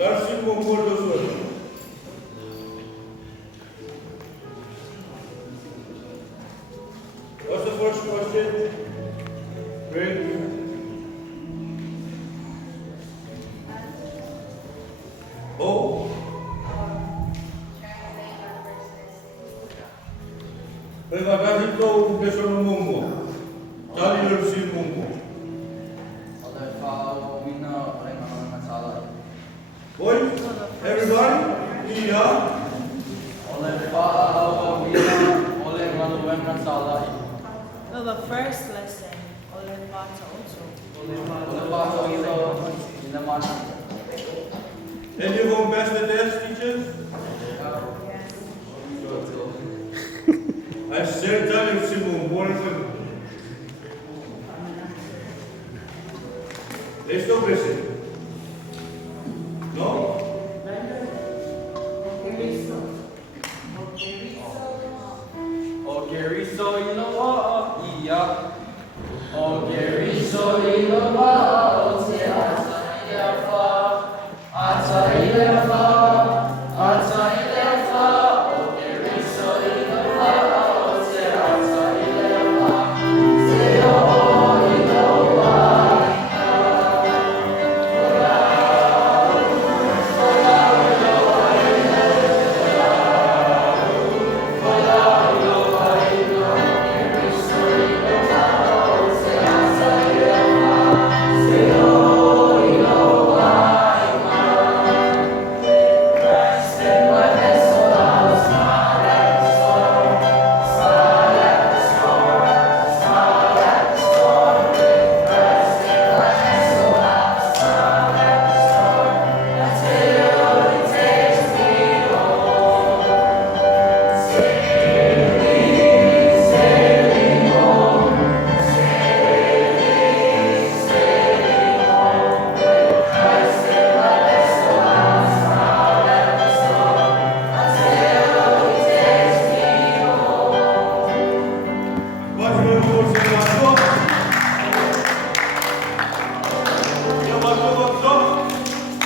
Larsin Mongol. What's the first question? Great. Oh. Pega dito un beso no mungo. Dali Larsin Mongol. Boys, everybody, yeah. No, the first lesson, Olen Bata also. And you go pass the test, teachers? I said that in simple morning. Let's go, Christian.